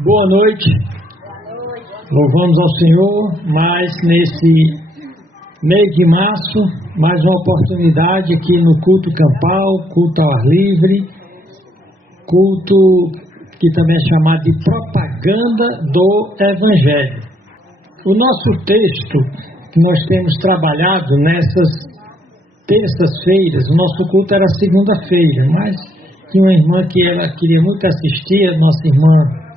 Boa noite. Louvamos ao Senhor, mas nesse mês de março, mais uma oportunidade aqui no culto campal, culto ao ar livre, culto que também é chamado de propaganda do Evangelho. O nosso texto que nós temos trabalhado nessas terças-feiras, o nosso culto era segunda-feira, mas tinha uma irmã que ela queria muito assistir, a nossa irmã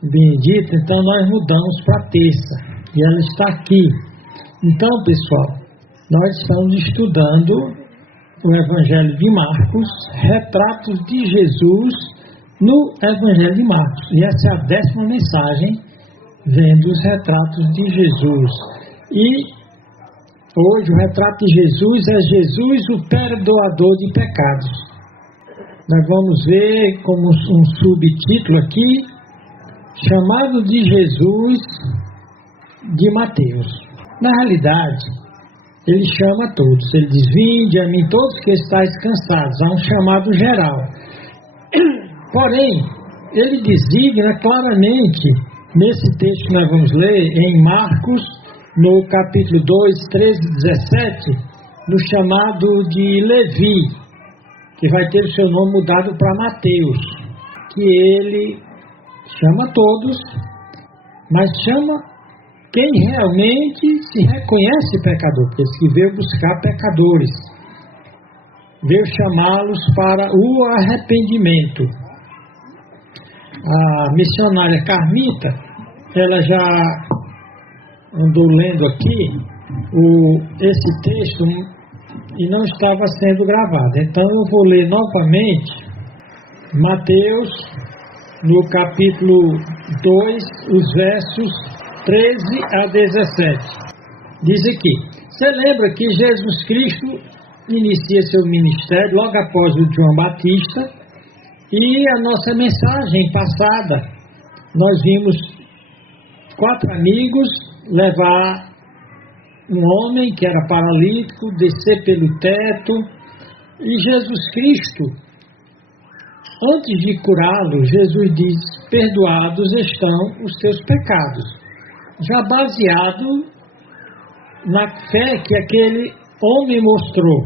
Benedita, então nós mudamos para terça, e ela está aqui. Então, pessoal, nós estamos estudando o Evangelho de Marcos, retratos de Jesus no Evangelho de Marcos, e essa é a 10ª mensagem, vendo os retratos de Jesus. E hoje o retrato de Jesus é Jesus, o perdoador de pecados. Nós vamos ver como um subtítulo aqui, chamado de Jesus de Mateus. Na realidade, ele chama a todos. Ele diz: vinde a mim todos que estáis cansados. Há um chamado geral. Porém, ele designa claramente, nesse texto que nós vamos ler, em Marcos, no capítulo 2, 13 e 17, no chamado de Levi, que vai ter o seu nome mudado para Mateus, que ele chama todos, mas chama quem realmente se reconhece pecador, porque esse que veio buscar pecadores, veio chamá-los para o arrependimento. A missionária Carmita, ela já andou lendo aqui esse texto e não estava sendo gravado, então eu vou ler novamente Mateus, no capítulo 2, os versos 13 a 17. Diz aqui: você lembra que Jesus Cristo inicia seu ministério logo após o João Batista, e a nossa mensagem passada, nós vimos 4 amigos levar um homem que era paralítico, descer pelo teto, e Jesus Cristo, antes de curá-lo, Jesus diz: perdoados estão os teus pecados, já baseado na fé que aquele homem mostrou.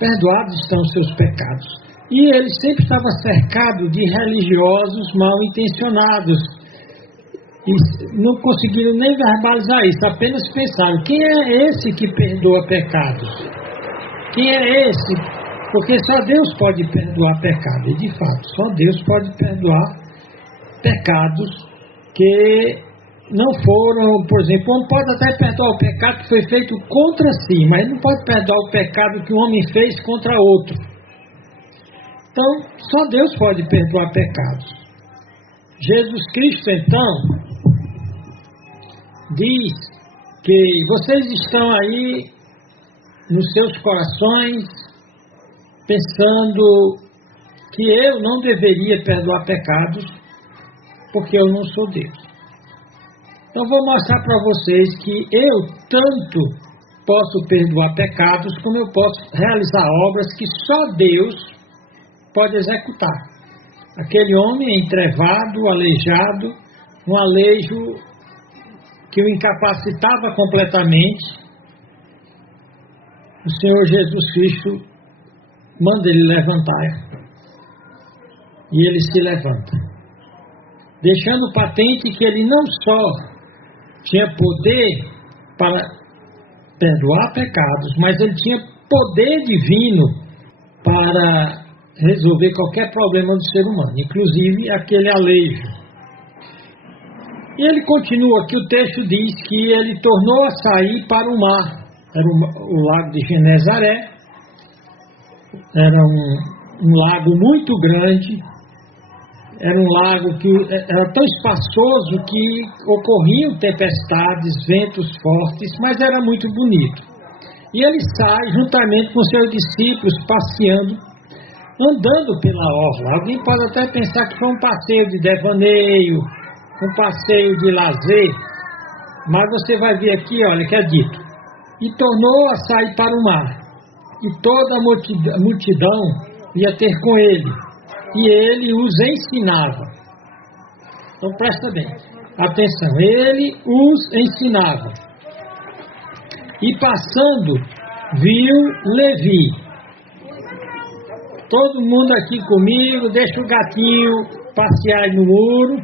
Perdoados estão os seus pecados. E ele sempre estava cercado de religiosos mal intencionados, e não conseguiram nem verbalizar isso, apenas pensaram: quem é esse que perdoa pecados? Quem é esse? Porque só Deus pode perdoar pecado, e de fato, só Deus pode perdoar pecados que não foram, por exemplo, um pode até perdoar o pecado que foi feito contra si, mas não pode perdoar o pecado que um homem fez contra outro. Então, só Deus pode perdoar pecados. Jesus Cristo, então, diz que vocês estão aí nos seus corações pensando que eu não deveria perdoar pecados porque eu não sou Deus. Então vou mostrar para vocês que eu tanto posso perdoar pecados como eu posso realizar obras que só Deus pode executar. Aquele homem entrevado, aleijado, um aleijo que o incapacitava completamente, o Senhor Jesus Cristo manda ele levantar, e ele se levanta, deixando patente que ele não só tinha poder para perdoar pecados, mas ele tinha poder divino para resolver qualquer problema do ser humano, inclusive aquele aleijo. E ele continua aqui, o texto diz que ele tornou a sair para o mar, era o lago de Genezaré. Era um lago muito grande, era um lago que era tão espaçoso que ocorriam tempestades, ventos fortes, mas era muito bonito. E ele sai juntamente com seus discípulos passeando, andando pela orla. Alguém pode até pensar que foi um passeio de devaneio, um passeio de lazer, mas você vai ver aqui, olha, que é dito: e tornou a sair para o mar, e toda a multidão ia ter com ele, e ele os ensinava. Então presta bem atenção. Ele os ensinava. E passando, viu Levi. Todo mundo aqui comigo, deixa o gatinho passear aí no muro.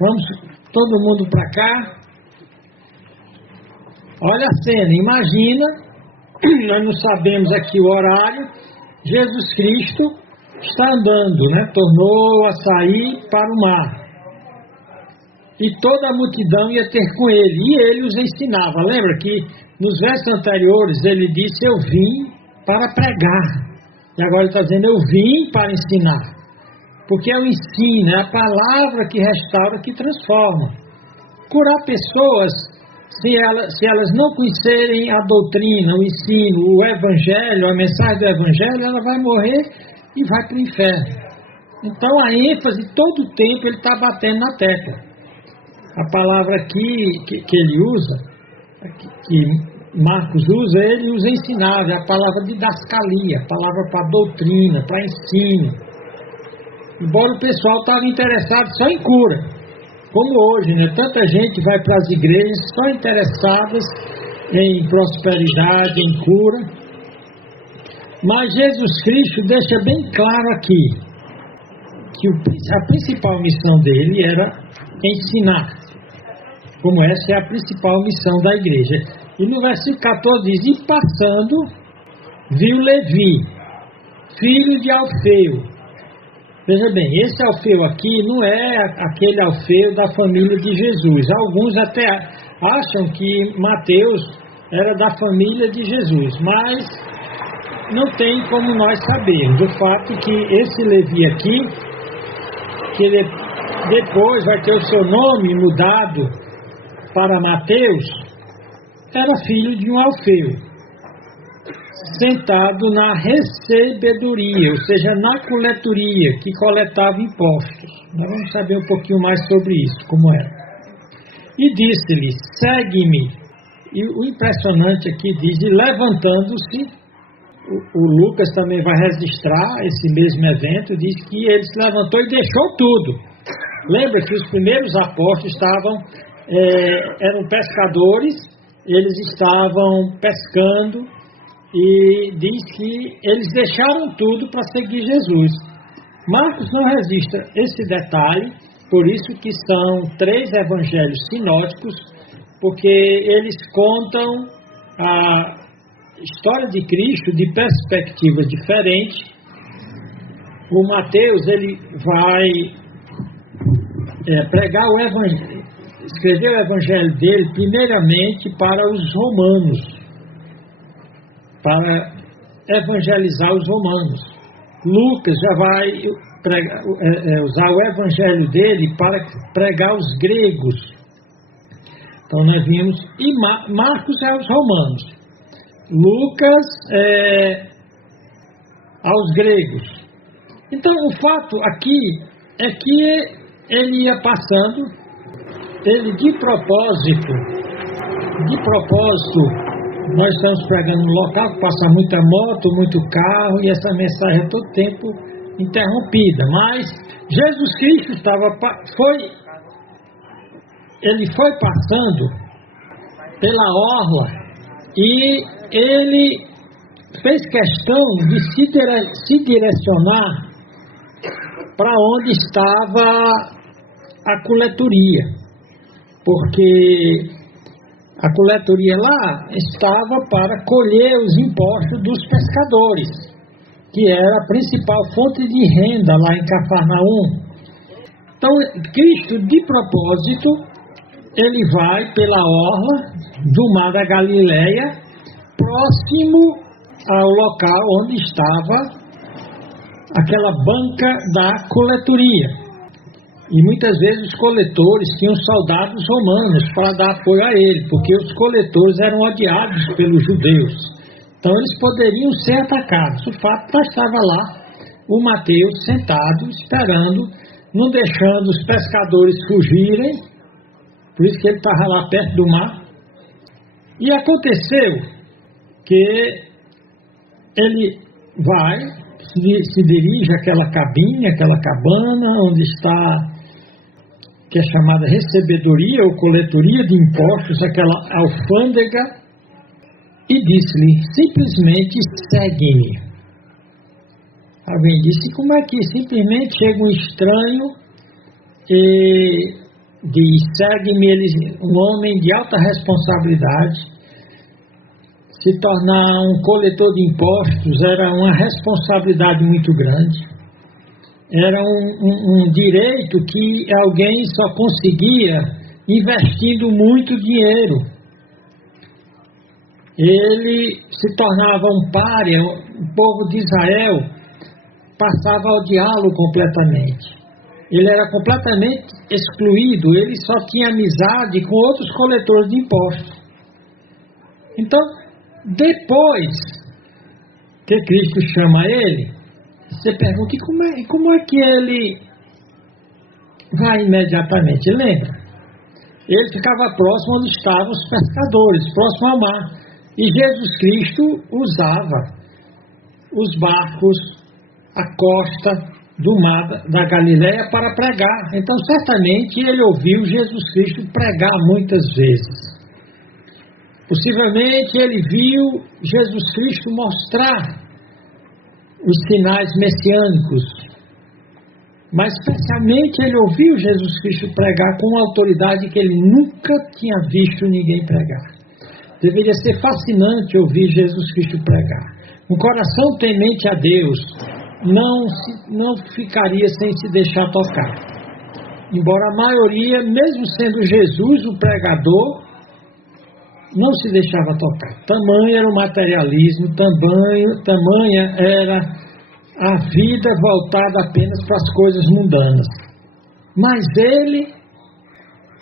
Vamos todo mundo para cá. Olha a cena, imagina, nós não sabemos aqui o horário, Jesus Cristo está andando, né? Tornou a sair para o mar. E toda a multidão ia ter com ele, e ele os ensinava. Lembra que nos versos anteriores ele disse, eu vim para pregar. E agora ele está dizendo, eu vim para ensinar. Porque é o ensino, é a palavra que restaura, que transforma. Curar pessoas, se elas não conhecerem a doutrina, o ensino, o evangelho, a mensagem do evangelho, ela vai morrer e vai para o inferno. Então a ênfase, todo o tempo, ele está batendo na tecla. A palavra aqui que ele usa, que Marcos usa, ele os ensinava, é a palavra didascalia, a palavra para doutrina, para ensino. Embora o pessoal estava interessado só em cura, como hoje, né? Tanta gente vai para as igrejas só interessadas em prosperidade, em cura. Mas Jesus Cristo deixa bem claro aqui que a principal missão dele era ensinar, como essa é a principal missão da igreja. E no versículo 14 diz, e passando, viu Levi, filho de Alfeu. Veja bem, esse Alfeu aqui não é aquele Alfeu da família de Jesus. Alguns até acham que Mateus era da família de Jesus, mas não tem como nós sabermos. O fato é que esse Levi aqui, que ele depois vai ter o seu nome mudado para Mateus, era filho de um Alfeu, sentado na recebedoria, ou seja, na coletoria, que coletava impostos. Nós vamos saber um pouquinho mais sobre isso, como era. E disse-lhe, segue-me. E o impressionante aqui diz, e levantando-se, o Lucas também vai registrar esse mesmo evento, diz que ele se levantou e deixou tudo. Lembra que os primeiros apóstolos eram pescadores, eles estavam pescando, e diz que eles deixaram tudo para seguir Jesus. Marcos não registra esse detalhe, por isso que são 3 evangelhos sinóticos, porque eles contam a história de Cristo de perspectivas diferentes. O Mateus, ele vai pregar o evangelho, escrever o evangelho dele primeiramente para os romanos, para evangelizar os romanos. Lucas já vai usar o evangelho dele para pregar os gregos. Então nós vimos, e Marcos é aos romanos, Lucas aos gregos. Então o fato aqui é que ele ia passando, ele de propósito, nós estamos pregando no local que passa muita moto, muito carro, e essa mensagem é todo tempo interrompida. Mas Jesus Cristo ele foi passando pela orla e ele fez questão de se direcionar para onde estava a coletoria, porque a coletoria lá estava para colher os impostos dos pescadores, que era a principal fonte de renda lá em Cafarnaum. Então, Cristo, de propósito, ele vai pela orla do mar da Galileia, próximo ao local onde estava aquela banca da coletoria. E muitas vezes os coletores tinham soldados romanos para dar apoio a ele, porque os coletores eram odiados pelos judeus. Então eles poderiam ser atacados. O fato é que estava lá o Mateus sentado, esperando, não deixando os pescadores fugirem, por isso que ele estava lá perto do mar. E aconteceu que ele vai, se dirige àquela cabine, àquela cabana, onde está que é chamada recebedoria ou coletoria de impostos, aquela alfândega, e disse-lhe simplesmente: segue-me. Alguém disse: como é que simplesmente chega um estranho e diz: segue-me? Um homem de alta responsabilidade, se tornar um coletor de impostos era uma responsabilidade muito grande, era um direito que alguém só conseguia investindo muito dinheiro. Ele se tornava um pária, o povo de Israel passava a odiá-lo completamente. Ele era completamente excluído, ele só tinha amizade com outros coletores de impostos. Então, depois que Cristo chama ele, você pergunta: e como é que ele vai imediatamente? Lembra? Ele ficava próximo onde estavam os pescadores, próximo ao mar. E Jesus Cristo usava os barcos, a costa do mar da Galileia para pregar. Então, certamente, ele ouviu Jesus Cristo pregar muitas vezes. Possivelmente, ele viu Jesus Cristo mostrar os sinais messiânicos. Mas, especialmente, ele ouviu Jesus Cristo pregar com uma autoridade que ele nunca tinha visto ninguém pregar. Deveria ser fascinante ouvir Jesus Cristo pregar. Um coração temente a Deus não ficaria sem se deixar tocar. Embora a maioria, mesmo sendo Jesus o pregador, não se deixava tocar. Tamanho era o materialismo, tamanha era a vida voltada apenas para as coisas mundanas. Mas ele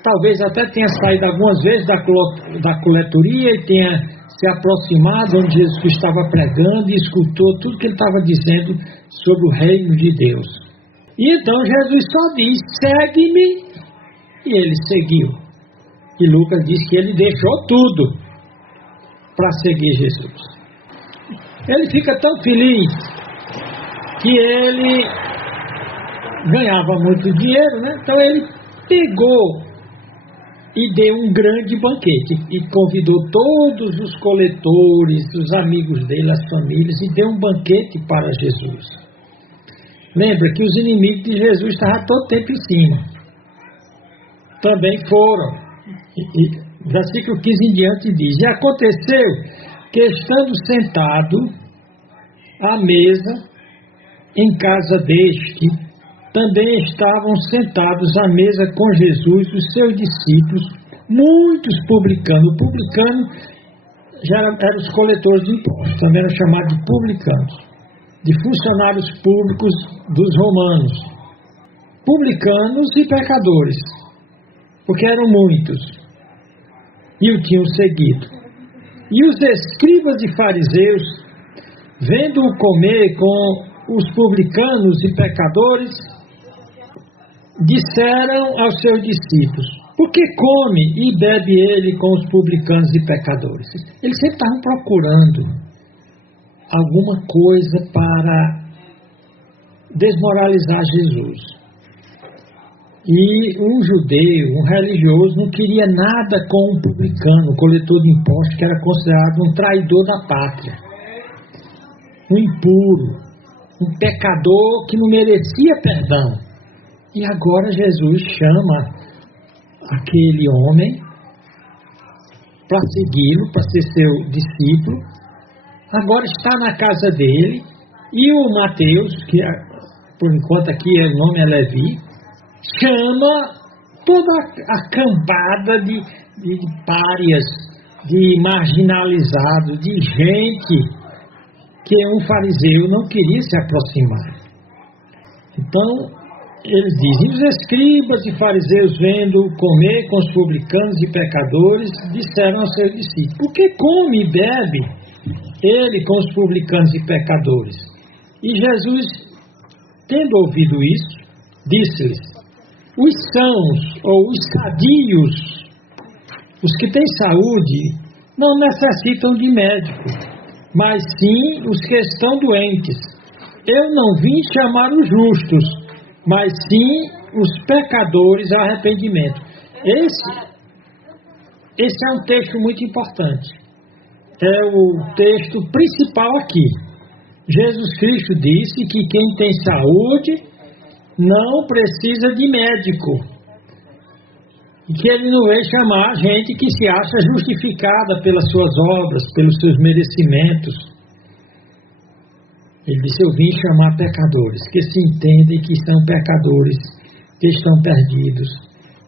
talvez até tenha saído algumas vezes da coletoria e tenha se aproximado onde Jesus estava pregando e escutou tudo que ele estava dizendo sobre o reino de Deus. E então Jesus só diz: segue-me, e ele seguiu. E Lucas diz que ele deixou tudo para seguir Jesus. Ele fica tão feliz que ele ganhava muito dinheiro, né? Então ele pegou e deu um grande banquete e convidou todos os coletores, os amigos dele, as famílias, e deu um banquete para Jesus. Lembra que os inimigos de Jesus estavam todo tempo em cima. Também foram. Versículo 15 em diante diz: e aconteceu que, estando sentado à mesa em casa deste, também estavam sentados à mesa com Jesus os seus discípulos, muitos publicanos. O publicano já eram os coletores de impostos, também eram chamados de publicanos, de funcionários públicos dos romanos. Publicanos e pecadores, porque eram muitos, e o tinham seguido. E os escribas e fariseus, vendo-o comer com os publicanos e pecadores, disseram aos seus discípulos: por que come e bebe ele com os publicanos e pecadores? Eles sempre estavam procurando alguma coisa para desmoralizar Jesus. E um judeu, um religioso, não queria nada com um publicano, um coletor de impostos, que era considerado um traidor da pátria, um impuro, um pecador que não merecia perdão. E agora Jesus chama aquele homem para segui-lo, para ser seu discípulo. Agora está na casa dele. E o Mateus, que por enquanto aqui o nome é Levi, chama toda a cambada de párias, de marginalizados, de gente que um fariseu não queria se aproximar. Então, eles dizem: os escribas e fariseus, vendo comer com os publicanos e pecadores, disseram aos seus discípulos: por que come e bebe ele com os publicanos e pecadores? E Jesus, tendo ouvido isso, disse-lhes: os sãos ou os sadios, os que têm saúde, não necessitam de médico, mas sim os que estão doentes. Eu não vim chamar os justos, mas sim os pecadores ao arrependimento. Esse é um texto muito importante. É o texto principal aqui. Jesus Cristo disse que quem tem saúde não precisa de médico. E que ele não veio chamar gente que se acha justificada pelas suas obras, pelos seus merecimentos. Ele disse: eu vim chamar pecadores, que se entendem que são pecadores, que estão perdidos,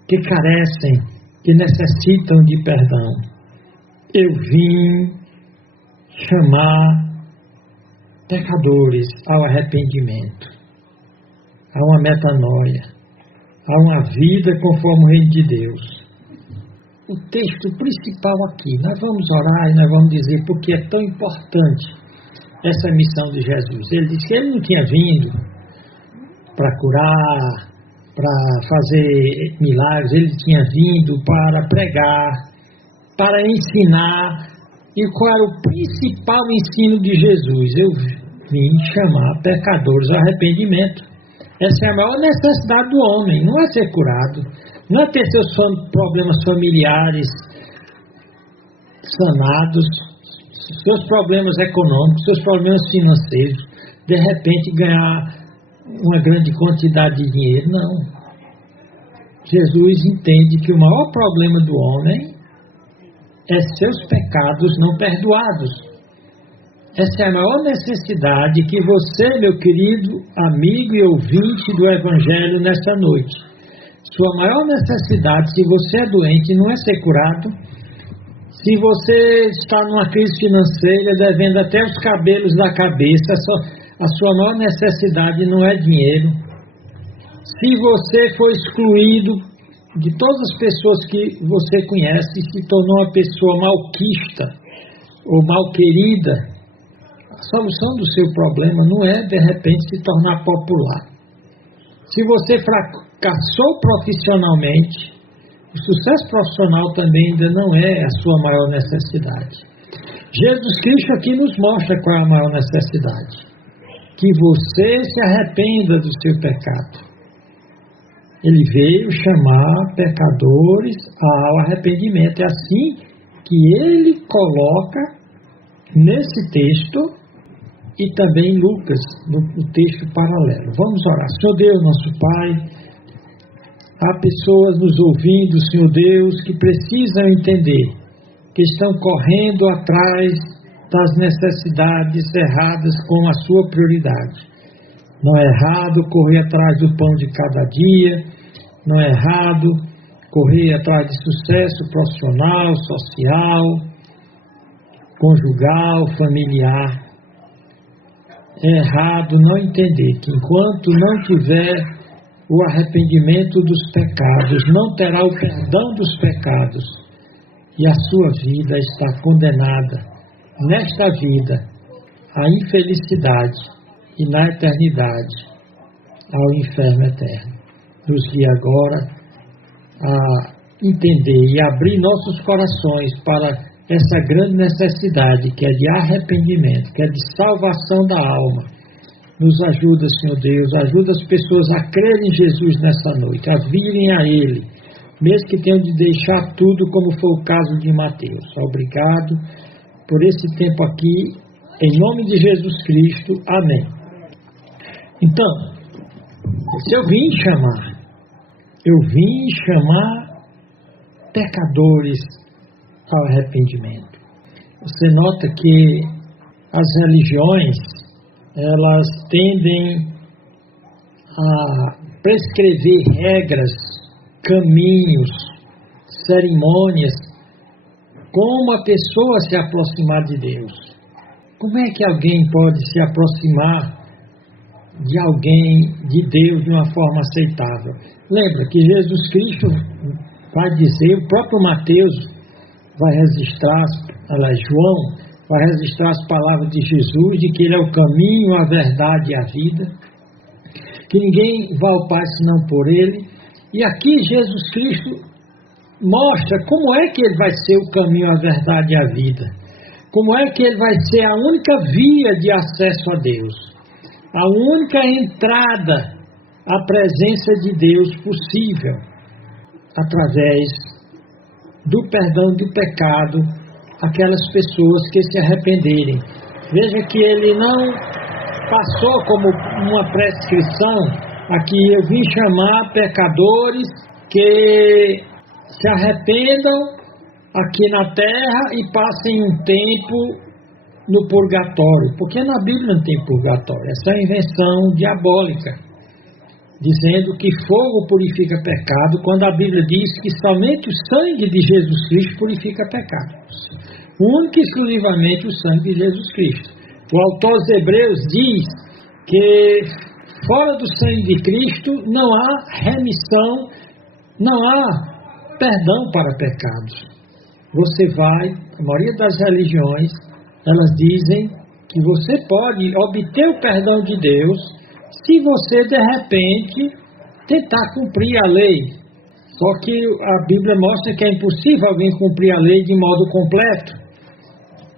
que carecem, que necessitam de perdão. Eu vim chamar pecadores ao arrependimento, a uma metanoia, a uma vida conforme o reino de Deus. O texto principal aqui, nós vamos orar e nós vamos dizer por que é tão importante essa missão de Jesus. Ele disse que ele não tinha vindo para curar, para fazer milagres, ele tinha vindo para pregar, para ensinar. E qual era o principal ensino de Jesus? Eu vim chamar pecadores ao arrependimento. Essa é a maior necessidade do homem, não é ser curado, não é ter seus problemas familiares sanados, seus problemas econômicos, seus problemas financeiros, de repente ganhar uma grande quantidade de dinheiro. Não. Jesus entende que o maior problema do homem é seus pecados não perdoados. Essa é a maior necessidade que você, meu querido amigo e ouvinte do Evangelho, nesta noite. Sua maior necessidade, se você é doente, não é ser curado. Se você está numa crise financeira, devendo até os cabelos da cabeça, a sua maior necessidade não é dinheiro. Se você foi excluído de todas as pessoas que você conhece e se tornou uma pessoa malquista ou malquerida, a solução do seu problema não é, de repente, se tornar popular. Se você fracassou profissionalmente, o sucesso profissional também ainda não é a sua maior necessidade. Jesus Cristo aqui nos mostra qual é a maior necessidade. Que você se arrependa do seu pecado. Ele veio chamar pecadores ao arrependimento. É assim que ele coloca nesse texto e também em Lucas, no texto paralelo. Vamos orar. Senhor Deus, nosso Pai, há pessoas nos ouvindo, Senhor Deus, que precisam entender que estão correndo atrás das necessidades erradas com a sua prioridade. Não é errado correr atrás do pão de cada dia, não é errado correr atrás de sucesso profissional, social, conjugal, familiar. É errado não entender que enquanto não tiver o arrependimento dos pecados, não terá o perdão dos pecados e a sua vida está condenada nesta vida à infelicidade e na eternidade ao inferno eterno. Nos guia agora a entender e abrir nossos corações para essa grande necessidade que é de arrependimento, que é de salvação da alma. Nos ajuda, Senhor Deus, ajuda as pessoas a crerem em Jesus nessa noite, a virem a Ele, mesmo que tenham de deixar tudo, como foi o caso de Mateus. Obrigado por esse tempo aqui, em nome de Jesus Cristo. Amém. Então, se eu vim chamar pecadores ao arrependimento. Você nota que as religiões, elas tendem a prescrever regras, caminhos, cerimônias, como a pessoa se aproximar de Deus. Como é que alguém pode se aproximar de alguém, de Deus, de uma forma aceitável? Lembra que Jesus Cristo vai dizer, o próprio Mateus vai registrar, João vai registrar as palavras de Jesus, de que Ele é o caminho, a verdade e a vida, que ninguém vai ao Pai senão por Ele. E aqui Jesus Cristo mostra como é que Ele vai ser o caminho, a verdade e a vida. Como é que Ele vai ser a única via de acesso a Deus, a única entrada a presença de Deus possível através do perdão de pecado àquelas pessoas que se arrependerem. Veja que ele não passou como uma prescrição, aqui eu vim chamar pecadores que se arrependam aqui na terra e passem um tempo no purgatório, porque na Bíblia não tem purgatório, essa é uma invenção diabólica, dizendo que fogo purifica pecado, quando a Bíblia diz que somente o sangue de Jesus Cristo purifica pecados, único e exclusivamente o sangue de Jesus Cristo. O autor aos Hebreus diz que fora do sangue de Cristo não há remissão, não há perdão para pecados. Você vai, a maioria das religiões, elas dizem que você pode obter o perdão de Deus se você, de repente, tentar cumprir a lei. Só que a Bíblia mostra que é impossível alguém cumprir a lei de modo completo.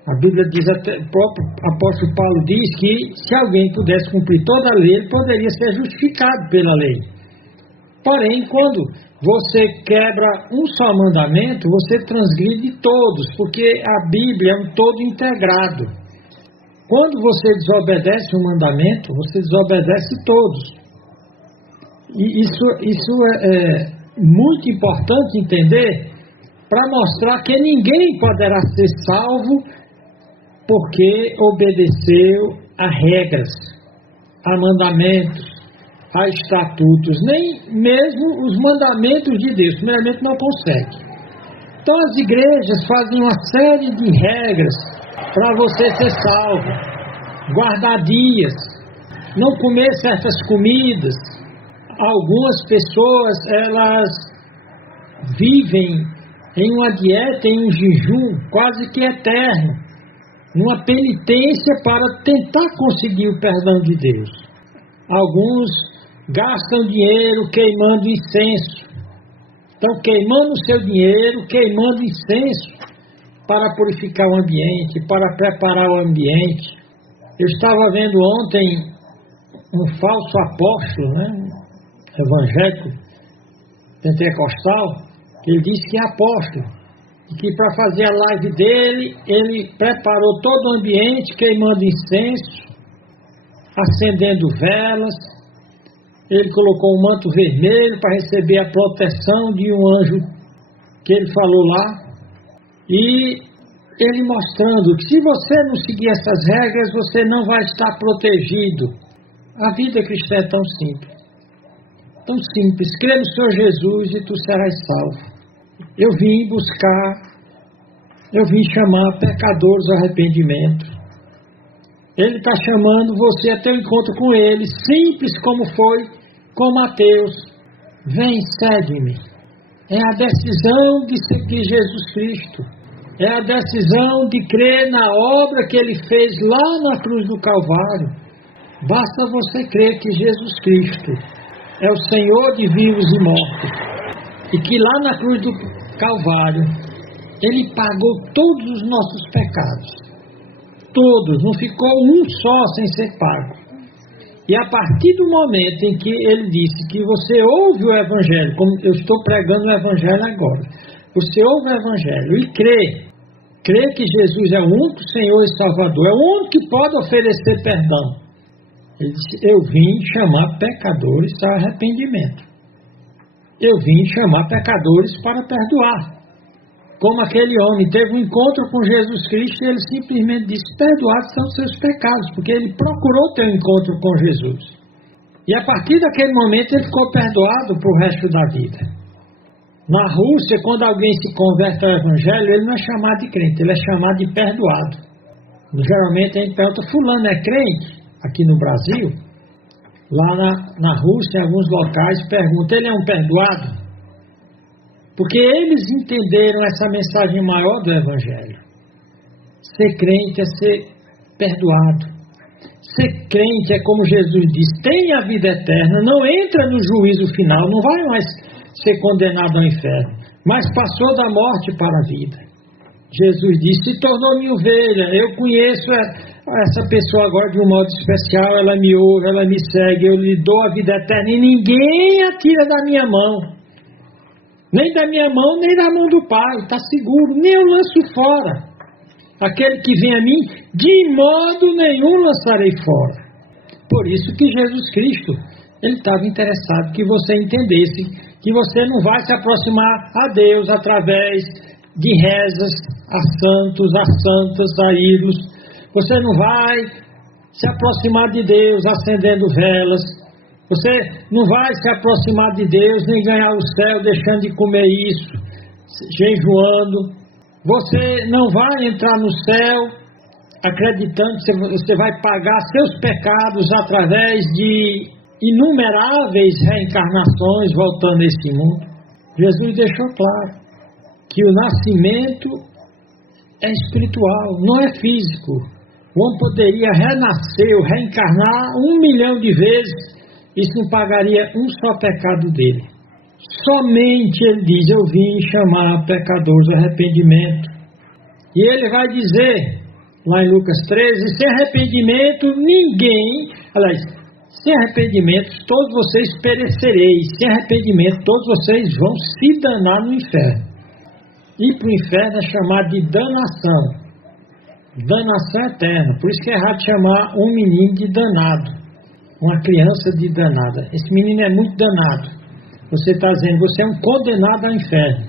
A Bíblia diz, até, o próprio apóstolo Paulo diz que se alguém pudesse cumprir toda a lei, ele poderia ser justificado pela lei. Porém, quando você quebra um só mandamento, você transgride todos, porque a Bíblia é um todo integrado. Quando você desobedece um mandamento, você desobedece todos. E isso é muito importante entender, para mostrar que ninguém poderá ser salvo porque obedeceu a regras, a mandamentos, a estatutos, nem mesmo os mandamentos de Deus, primeiramente não consegue. Então as igrejas fazem uma série de regras para você ser salvo, guardar dias, não comer certas comidas. Algumas pessoas, elas vivem em uma dieta, em um jejum quase que eterno, uma penitência para tentar conseguir o perdão de Deus. Alguns gastam dinheiro queimando incenso. Estão queimando o seu dinheiro, queimando incenso para purificar o ambiente, para preparar o ambiente. Eu estava vendo ontem um falso apóstolo, evangélico, pentecostal, que ele disse que é apóstolo. E que para fazer a live dele, ele preparou todo o ambiente, queimando incenso, acendendo velas. Ele colocou um manto vermelho para receber a proteção de um anjo que ele falou lá. E ele mostrando que se você não seguir essas regras, você não vai estar protegido. A vida cristã é tão simples. Tão simples. Crê no Senhor Jesus e tu serás salvo. Eu vim chamar pecadores ao arrependimento. Ele está chamando você a ter um encontro com Ele, simples como foi com Mateus. Vem, segue-me. É a decisão de seguir Jesus Cristo. É a decisão de crer na obra que Ele fez lá na cruz do Calvário. Basta você crer que Jesus Cristo é o Senhor de vivos e mortos. E que lá na cruz do Calvário, Ele pagou todos os nossos pecados. Todos, não ficou um só sem ser pago. E a partir do momento em que Ele disse que você ouve o Evangelho, como eu estou pregando o Evangelho agora, você ouve o Evangelho e crê que Jesus é o único Senhor e Salvador, é o único que pode oferecer perdão. Ele disse, eu vim chamar pecadores ao arrependimento. Eu vim chamar pecadores para perdoar. Como aquele homem teve um encontro com Jesus Cristo e ele simplesmente disse, perdoados são os seus pecados, porque ele procurou ter um encontro com Jesus. E a partir daquele momento ele ficou perdoado para o resto da vida. Na Rússia, quando alguém se converte ao Evangelho, ele não é chamado de crente, ele é chamado de perdoado. Geralmente a gente pergunta, fulano é crente? Aqui no Brasil, lá na Rússia, em alguns locais, perguntam, ele é um perdoado? Porque eles entenderam essa mensagem maior do Evangelho. Ser crente é ser perdoado. Ser crente é como Jesus diz, tem a vida eterna, não entra no juízo final, não vai mais ser condenado ao inferno, mas passou da morte para a vida. Jesus disse, se tornou minha ovelha, eu conheço essa pessoa agora, de um modo especial, ela me ouve, ela me segue, eu lhe dou a vida eterna e ninguém a tira da minha mão. Nem da minha mão, nem da mão do Pai, está seguro, nem eu lanço fora. Aquele que vem a mim, de modo nenhum lançarei fora. Por isso que Jesus Cristo, ele estava interessado que você entendesse que você não vai se aproximar a Deus através de rezas a santos, a santas, a ídolos. Você não vai se aproximar de Deus acendendo velas. Você não vai se aproximar de Deus nem ganhar o céu deixando de comer isso, jejuando. Você não vai entrar no céu acreditando que você vai pagar seus pecados através de inumeráveis reencarnações voltando a esse mundo. Jesus deixou claro que o nascimento é espiritual, não é físico. O homem poderia renascer ou reencarnar 1 milhão de vezes, isso não pagaria um só pecado dele. Somente ele diz: eu vim chamar pecadores ao arrependimento. E ele vai dizer, lá em Lucas 13, sem arrependimento ninguém, aliás, sem arrependimento todos vocês perecereis, sem arrependimento todos vocês vão se danar no inferno. Ir para o inferno é chamado de danação. Danação eterna. Por isso que é errado chamar um menino de danado, uma criança de danada. Esse menino é muito danado. Você está dizendo, você é um condenado ao inferno.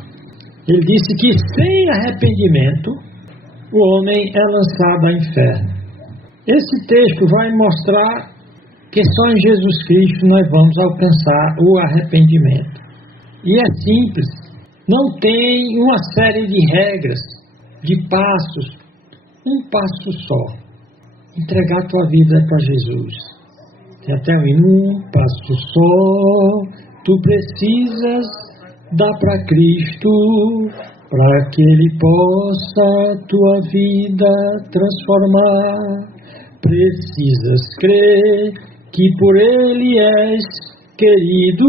Ele disse que sem arrependimento o homem é lançado ao inferno. Esse texto vai mostrar que só em Jesus Cristo nós vamos alcançar o arrependimento. E é simples. Não tem uma série de regras, de passos. Um passo só. Entregar tua vida para Jesus. Tem até um passo só. Tu precisas dar para Cristo, para que Ele possa tua vida transformar. Precisas crer que por Ele és querido.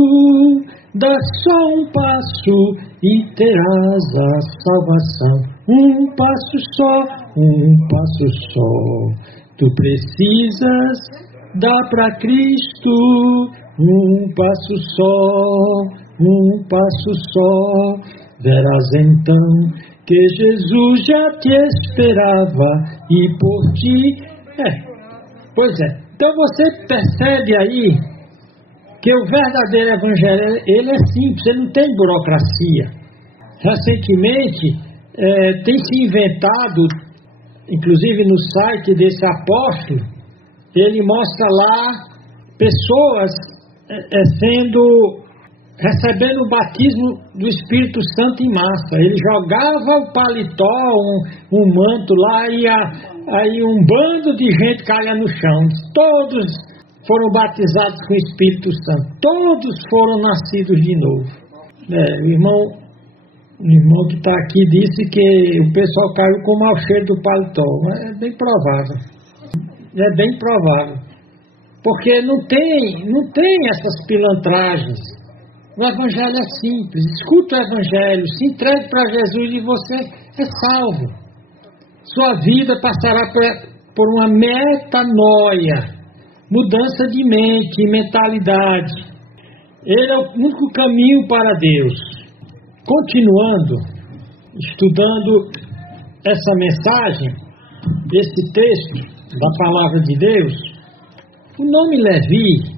Dá só um passo e terás a salvação. Um passo só, um passo só. Tu precisas dar para Cristo. Um passo só, verás então que Jesus já te esperava e por ti. Pois é, então você percebe aí que o verdadeiro evangelho, ele é simples, ele não tem burocracia. Recentemente, tem se inventado, inclusive no site desse apóstolo, ele mostra lá pessoas recebendo o batismo do Espírito Santo em massa. Ele jogava o paletó, um manto lá, e aí um bando de gente caía no chão. Todos foram batizados com o Espírito Santo. Todos foram nascidos de novo. O irmão que está aqui disse que o pessoal caiu com o mau cheiro do paletó. É bem provável. É bem provável. Porque não tem essas pilantragens. O Evangelho é simples. Escuta o Evangelho, se entregue para Jesus e você é salvo. Sua vida passará por uma metanoia, mudança de mente e mentalidade. Ele é o único caminho para Deus. Continuando, estudando essa mensagem, esse texto da Palavra de Deus, o nome Levi,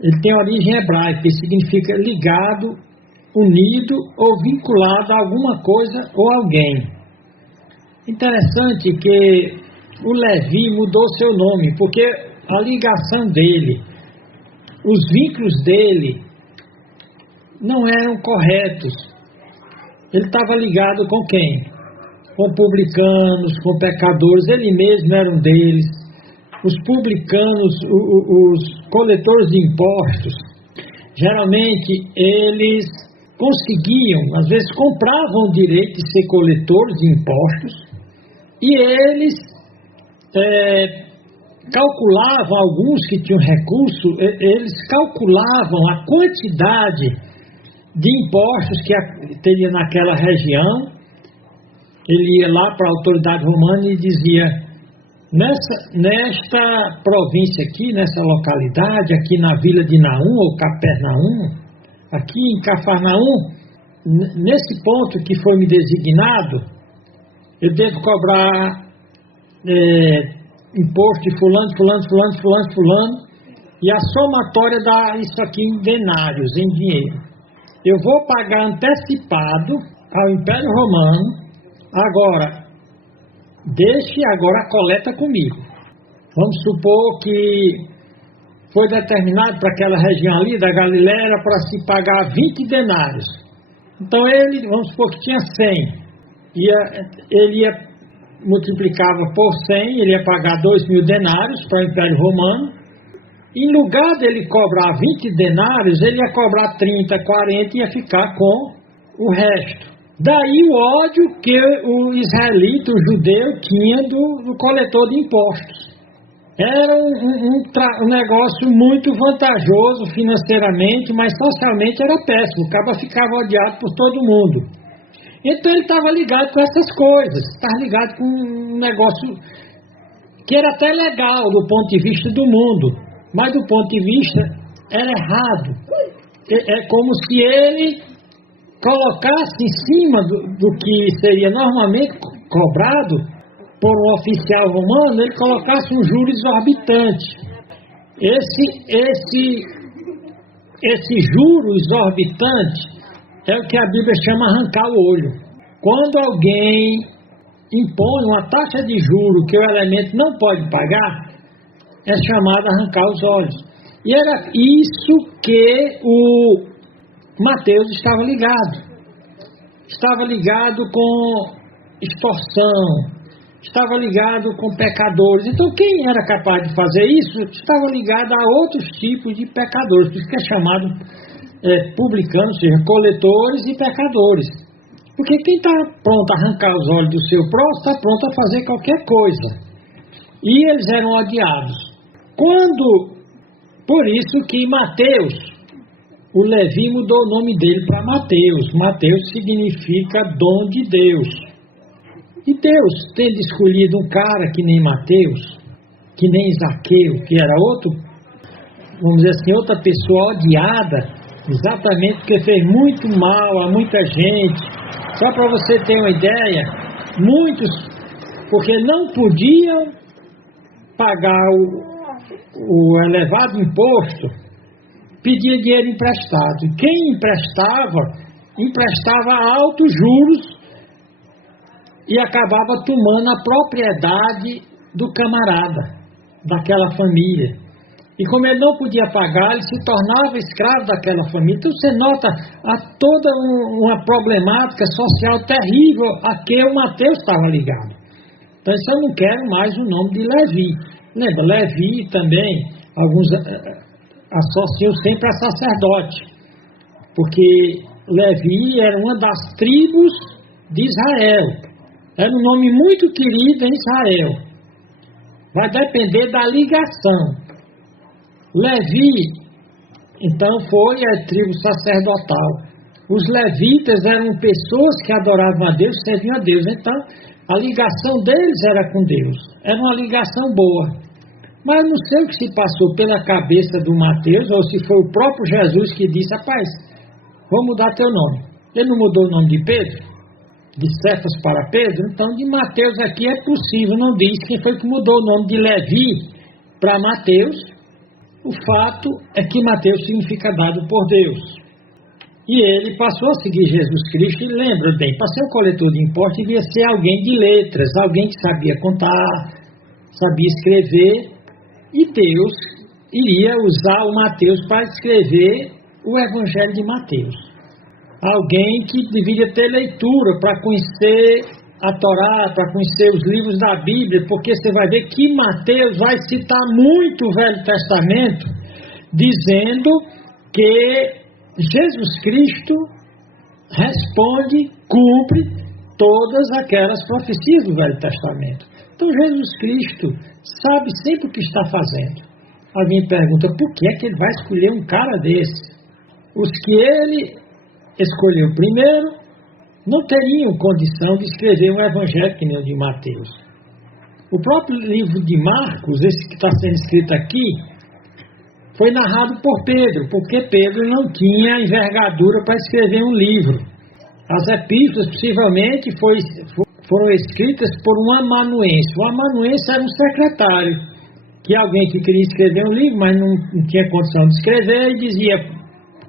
ele tem origem hebraica, que significa ligado, unido ou vinculado a alguma coisa ou alguém. Interessante que o Levi mudou seu nome, porque a ligação dele, os vínculos dele não eram corretos. Ele estava ligado com quem? Com publicanos, com pecadores, ele mesmo era um deles. Os publicanos, os coletores de impostos, geralmente eles conseguiam, às vezes compravam o direito de ser coletores de impostos, e eles calculavam, alguns que tinham recurso, eles calculavam a quantidade de impostos que teria naquela região. Ele ia lá para a autoridade romana e dizia: Nesta província aqui, nessa localidade, aqui na vila de Naum, ou Capernaum, aqui em Cafarnaum, nesse ponto que foi me designado, eu devo cobrar imposto de fulano, e a somatória dá isso aqui em denários, em dinheiro. Eu vou pagar antecipado ao Império Romano. Agora, deixe agora a coleta comigo. Vamos supor que foi determinado para aquela região ali da Galileia para se pagar 20 denários. Então vamos supor que tinha 100. Ele multiplicava por 100, ele ia pagar 2.000 denários para o Império Romano. Em lugar dele cobrar 20 denários, ele ia cobrar 30, 40 e ia ficar com o resto. Daí o ódio que o israelita, o judeu, tinha do coletor de impostos. Era um negócio muito vantajoso financeiramente, mas socialmente era péssimo. O cabo ficava odiado por todo mundo. Então ele estava ligado com essas coisas, estava ligado com um negócio que era até legal do ponto de vista do mundo, mas do ponto de vista era errado. É como se ele colocasse em cima do que seria normalmente cobrado por um oficial romano, ele colocasse um juro exorbitante. Esse juro exorbitante é o que a Bíblia chama arrancar o olho. Quando alguém impõe uma taxa de juro que o elemento não pode pagar, é chamado arrancar os olhos. E era isso que o Mateus estava ligado. Estava ligado com extorsão, estava ligado com pecadores. Então quem era capaz de fazer isso estava ligado a outros tipos de pecadores, por isso que é chamado publicanos, ou seja, coletores e pecadores. Porque quem está pronto a arrancar os olhos do seu próximo está pronto a fazer qualquer coisa. E eles eram odiados. Por isso que Mateus, o Levi mudou o nome dele para Mateus. Mateus significa dom de Deus. E Deus, tendo escolhido um cara que nem Mateus, que nem Zaqueu, que era outro, vamos dizer assim, outra pessoa odiada, exatamente porque fez muito mal a muita gente. Só para você ter uma ideia, muitos, porque não podiam pagar o elevado imposto, pedia dinheiro emprestado. E quem emprestava a altos juros e acabava tomando a propriedade do camarada, daquela família. E como ele não podia pagar, ele se tornava escravo daquela família. Então você nota toda uma problemática social terrível a que o Mateus estava ligado. Então isso eu não quero mais o nome de Levi. Lembra, Levi também, alguns associam sempre a sacerdote, porque Levi era uma das tribos de Israel. Era um nome muito querido em Israel. Vai depender da ligação. Levi, então, foi a tribo sacerdotal. Os levitas eram pessoas que adoravam a Deus, serviam a Deus. Então, a ligação deles era com Deus. Era uma ligação boa. Mas não sei o que se passou pela cabeça do Mateus, ou se foi o próprio Jesus que disse: rapaz, vou mudar teu nome. Ele não mudou o nome de Pedro? De Cefas para Pedro? Então, de Mateus aqui é possível, não diz quem foi que mudou o nome de Levi para Mateus. O fato é que Mateus significa dado por Deus. E ele passou a seguir Jesus Cristo. E lembra bem, para ser um coletor de impostos, devia ser alguém de letras, alguém que sabia contar, sabia escrever. E Deus iria usar o Mateus para escrever o Evangelho de Mateus. Alguém que deveria ter leitura para conhecer a Torá, para conhecer os livros da Bíblia, porque você vai ver que Mateus vai citar muito o Velho Testamento, dizendo que Jesus Cristo responde, cumpre todas aquelas profecias do Velho Testamento. Então Jesus Cristo sabe sempre o que está fazendo. Alguém pergunta, por que é que ele vai escolher um cara desse? Os que ele escolheu primeiro não teriam condição de escrever um evangelho que nem o de Mateus. O próprio livro de Marcos, esse que está sendo escrito aqui, foi narrado por Pedro, porque Pedro não tinha envergadura para escrever um livro. As epístolas, possivelmente, foram escritas por um amanuense. O amanuense era um secretário, que alguém que queria escrever um livro, mas não tinha condição de escrever, e dizia,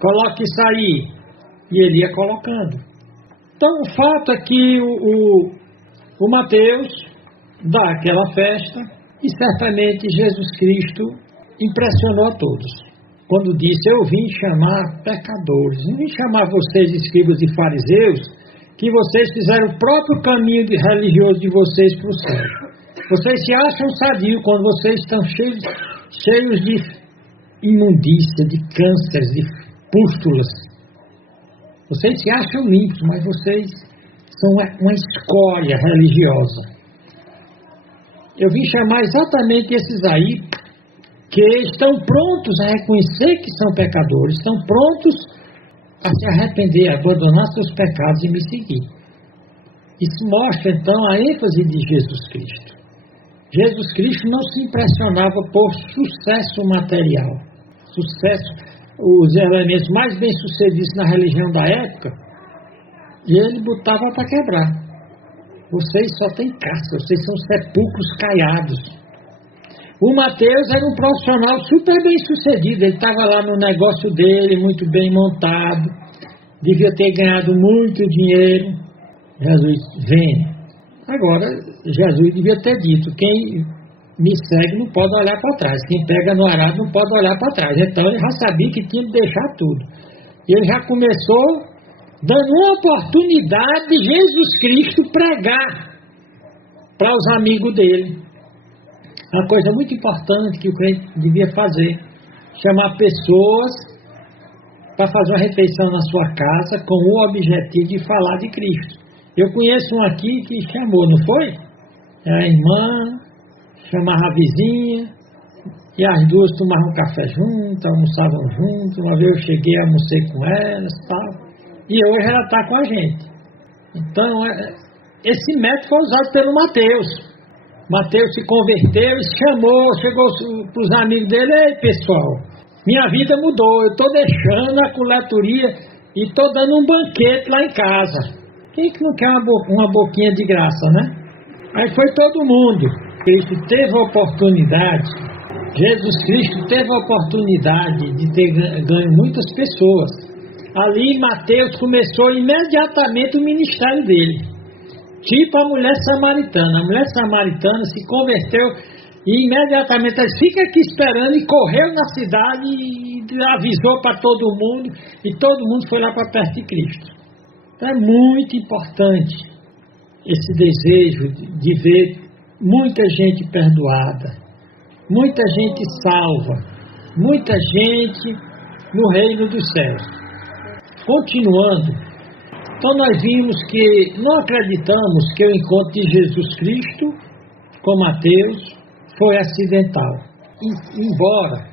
coloque isso aí. E ele ia colocando. Então, o fato é que o Mateus dá aquela festa, e certamente Jesus Cristo impressionou a todos, quando disse, eu vim chamar pecadores, não vim chamar vocês, escribas e fariseus, que vocês fizeram o próprio caminho religioso de vocês para o céu. Vocês se acham sadios quando vocês estão cheios de imundícia, de cânceres, de pústulas. Vocês se acham limpos, mas vocês são uma escória religiosa. Eu vim chamar exatamente esses aí, que estão prontos a reconhecer que são pecadores, estão prontos a se arrepender, a abandonar seus pecados e me seguir. Isso mostra então a ênfase de Jesus Cristo. Jesus Cristo não se impressionava por sucesso material. Os elementos mais bem-sucedidos na religião da época, e ele botava para quebrar. Vocês só têm casca, vocês são sepulcros caiados. O Mateus era um profissional super bem sucedido, ele estava lá no negócio dele, muito bem montado, devia ter ganhado muito dinheiro. Jesus, vem. Agora, Jesus devia ter dito, quem me segue não pode olhar para trás, quem pega no arado não pode olhar para trás. Então ele já sabia que tinha que deixar tudo. E ele já começou dando uma oportunidade de Jesus Cristo pregar para os amigos dele. Uma coisa muito importante que o crente devia fazer, chamar pessoas para fazer uma refeição na sua casa com o objetivo de falar de Cristo. Eu conheço um aqui que chamou, não foi? A irmã chamava a vizinha, e as duas tomavam café juntas, almoçavam juntas. Uma vez eu cheguei, almocei com elas e tal, e hoje ela está com a gente. Então, esse método foi usado pelo Mateus. Mateus se converteu e chegou para os amigos dele, ei pessoal, minha vida mudou, eu estou deixando a coletoria e estou dando um banquete lá em casa. Quem que não quer uma boquinha de graça, né? Aí foi todo mundo. Cristo teve a oportunidade, Jesus Cristo teve a oportunidade de ter ganho muitas pessoas. Ali Mateus começou imediatamente o ministério dele. Tipo a mulher samaritana. A mulher samaritana se converteu e imediatamente ela fica aqui esperando e correu na cidade e avisou para todo mundo e todo mundo foi lá para perto de Cristo. Então é muito importante esse desejo de ver muita gente perdoada, muita gente salva, muita gente no reino dos céus. Continuando, então nós vimos que não acreditamos que o encontro de Jesus Cristo com Mateus foi acidental. Embora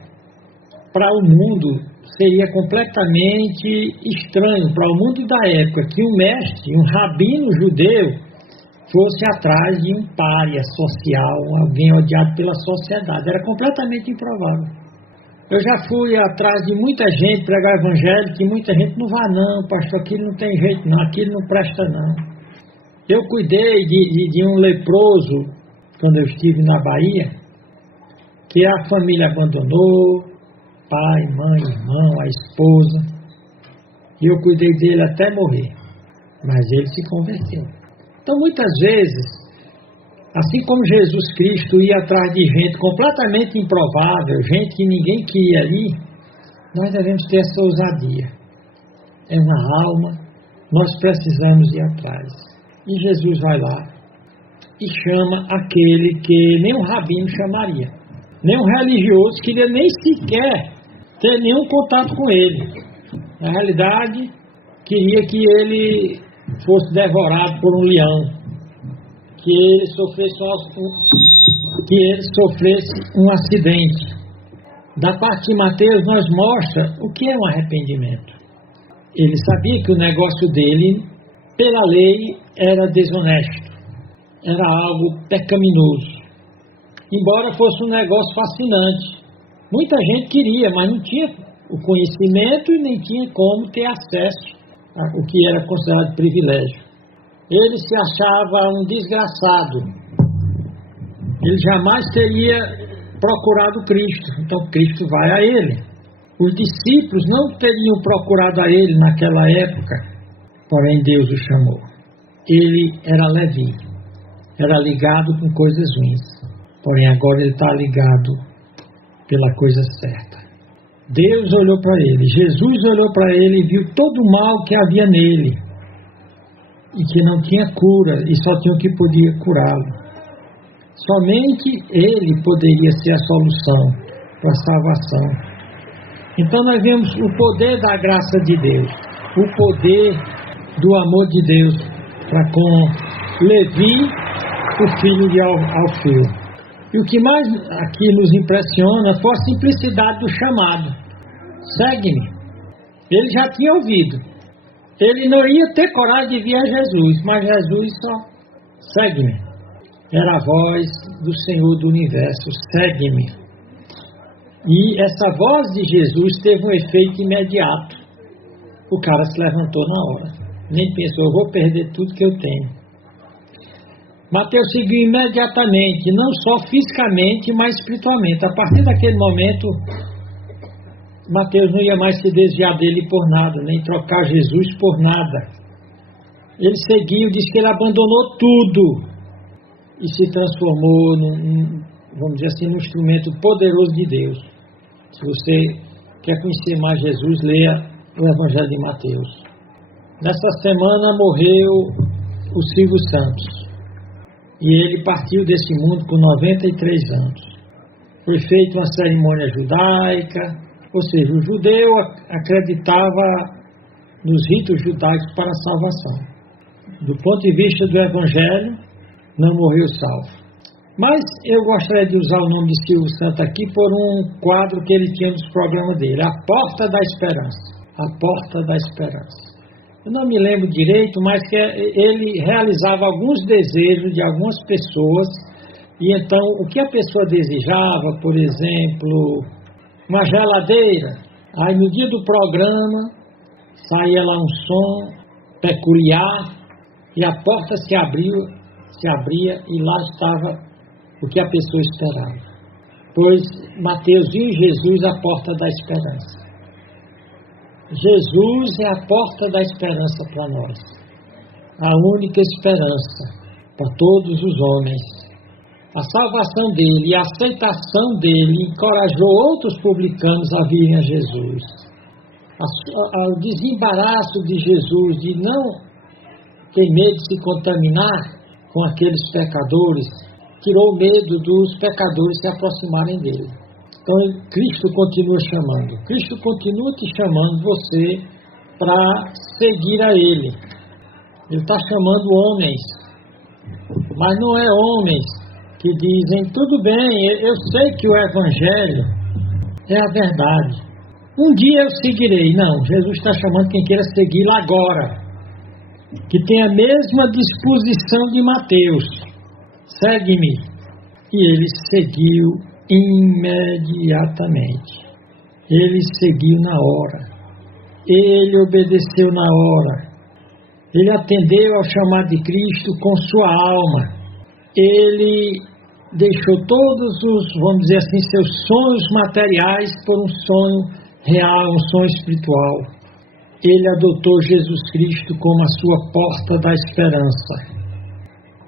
para o mundo seria completamente estranho, para o mundo da época, que um mestre, um rabino judeu, fosse atrás de um pária social, alguém odiado pela sociedade. Era completamente improvável. Eu já fui atrás de muita gente pregar o evangelho, que muita gente não vá não, pastor, aquilo não tem jeito não, aquilo não presta não. Eu cuidei de um leproso, quando eu estive na Bahia, que a família abandonou, pai, mãe, irmão, a esposa, e eu cuidei dele até morrer, mas ele se converteu. Então muitas vezes, assim como Jesus Cristo ia atrás de gente completamente improvável, gente que ninguém queria ali, nós devemos ter essa ousadia. É uma alma, nós precisamos ir atrás. E Jesus vai lá e chama aquele que nem um rabino chamaria. Nem um religioso queria nem sequer ter nenhum contato com ele. Na realidade, queria que ele fosse devorado por um leão. Que ele sofresse um acidente. Da parte de Mateus nós mostra o que é um arrependimento. Ele sabia que o negócio dele, pela lei, era desonesto, era algo pecaminoso. embora fosse um negócio fascinante. Muita gente queria, mas não tinha o conhecimento e nem tinha como ter acesso ao que era considerado privilégio. Ele se achava um desgraçado. Ele jamais teria procurado Cristo, então Cristo vai a ele. Os discípulos não teriam procurado a ele naquela época, porém Deus o chamou. Ele era Levi, era ligado com coisas ruins, porém agora ele está ligado pela coisa certa. Deus olhou para ele, Jesus olhou para ele e viu todo o mal que havia nele e que não tinha cura e só tinha o que podia curá-lo. Somente ele poderia ser a solução para a salvação. Então nós vemos o poder da graça de Deus, o poder do amor de Deus para com Levi, o filho de Alfeu. E o que mais aqui nos impressiona foi a simplicidade do chamado. Segue-me. Ele já tinha ouvido. Ele não ia ter coragem de vir a Jesus, mas Jesus só segue-me. Era a voz do Senhor do Universo, segue-me. E essa voz de Jesus teve um efeito imediato. O cara se levantou na hora. Nem pensou, eu vou perder tudo que eu tenho. Mateus seguiu imediatamente, não só fisicamente, mas espiritualmente. A partir daquele momento, Mateus não ia mais se desviar dele por nada, nem trocar Jesus por nada. Ele seguiu, diz que ele abandonou tudo e se transformou vamos dizer assim, num instrumento poderoso de Deus. Se você quer conhecer mais Jesus, leia o Evangelho de Mateus. Nessa semana morreu o Silvio Santos. E ele partiu desse mundo com 93 anos. Foi feita uma cerimônia judaica, ou seja, o judeu acreditava nos ritos judaicos para a salvação. Do ponto de vista do Evangelho, não morreu salvo. Mas eu gostaria de usar o nome de Silvio Santos aqui por um quadro que ele tinha nos programas dele, A Porta da Esperança. A Porta da Esperança. Eu não me lembro direito, mas que ele realizava alguns desejos de algumas pessoas, e então o que a pessoa desejava, por exemplo, uma geladeira, aí no dia do programa saía lá um som peculiar e a porta se abria e lá estava o que a pessoa esperava. Pois Mateus viu em Jesus a porta da esperança. Jesus é a porta da esperança para nós, a única esperança para todos os homens. A salvação dele e a aceitação dele encorajou outros publicanos a virem a Jesus. O desembaraço de Jesus de não ter medo de se contaminar com aqueles pecadores, tirou o medo dos pecadores se aproximarem dele. Então, Cristo continua chamando. Cristo continua te chamando você para seguir a Ele. Ele está chamando homens, mas não é homens que dizem, tudo bem, eu sei que o Evangelho é a verdade. Um dia eu seguirei. Não, Jesus está chamando quem queira segui-lo agora, que tem a mesma disposição de Mateus. Segue-me. E ele seguiu imediatamente. Ele seguiu na hora. Ele obedeceu na hora. Ele atendeu ao chamado de Cristo com sua alma. Ele deixou todos os, vamos dizer assim, seus sonhos materiais por um sonho real, um sonho espiritual. Ele adotou Jesus Cristo como a sua porta da esperança.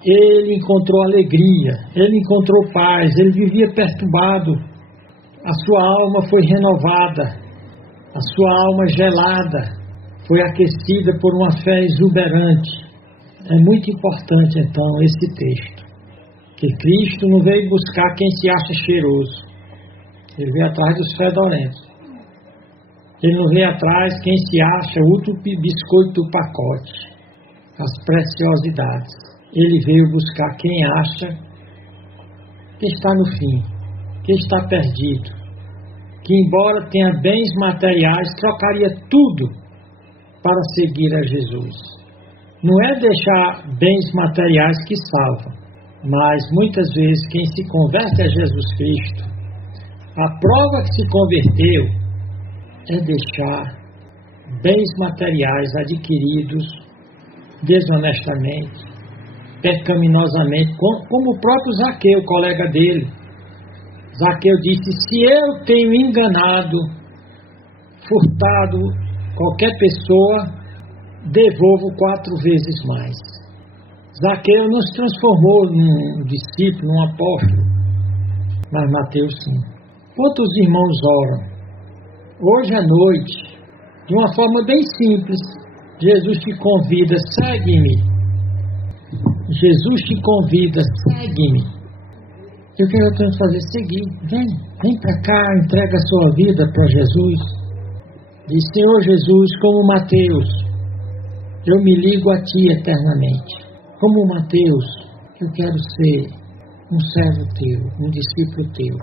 Ele encontrou alegria, ele encontrou paz, ele vivia perturbado. A sua alma foi renovada, a sua alma gelada foi aquecida por uma fé exuberante. É muito importante, então, esse texto. Que Cristo não veio buscar quem se acha cheiroso. Ele veio atrás dos fedorentos. Ele não veio atrás quem se acha o último biscoito do pacote, as preciosidades. Ele veio buscar quem acha que está no fim, que está perdido, que embora tenha bens materiais, trocaria tudo para seguir a Jesus. Não é deixar bens materiais que salvam, Mas muitas vezes quem se converte a Jesus Cristo, a prova que se converteu é deixar bens materiais adquiridos desonestamente, pecaminosamente, como o próprio Zaqueu, colega dele. Zaqueu disse: se eu tenho enganado, furtado qualquer pessoa, devolvo 4 vezes mais. Zaqueu não se transformou num discípulo, num apóstolo, mas Mateus sim. Quantos irmãos oram? Hoje à noite, de uma forma bem simples, Jesus te convida: segue-me. Jesus te convida: segue-me. E o que eu tenho que fazer? Seguir. Vem para cá, entrega a sua vida para Jesus. Diz: Senhor Jesus, como Mateus, eu me ligo a Ti eternamente. Como Mateus, eu quero ser um servo Teu, um discípulo Teu.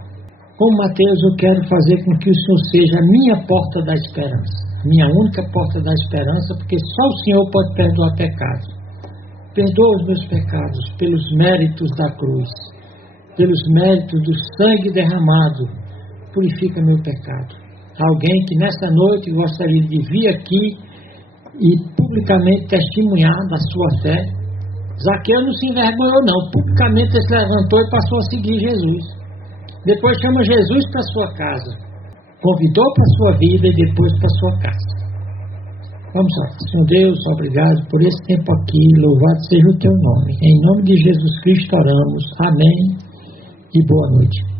Como Mateus, eu quero fazer com que o Senhor seja a minha porta da esperança, minha única porta da esperança, porque só o Senhor pode perdoar pecados. Perdoa os meus pecados pelos méritos da cruz, pelos méritos do sangue derramado, purifica meu pecado. Alguém que nesta noite gostaria de vir aqui e publicamente testemunhar da sua fé. Zaqueu não se envergonhou não, publicamente ele se levantou e passou a seguir Jesus. Depois chama Jesus para sua casa, convidou para sua vida e depois para sua casa. Vamos lá. Senhor Deus, obrigado por esse tempo aqui, louvado seja o Teu nome. Em nome de Jesus Cristo oramos, amém e boa noite.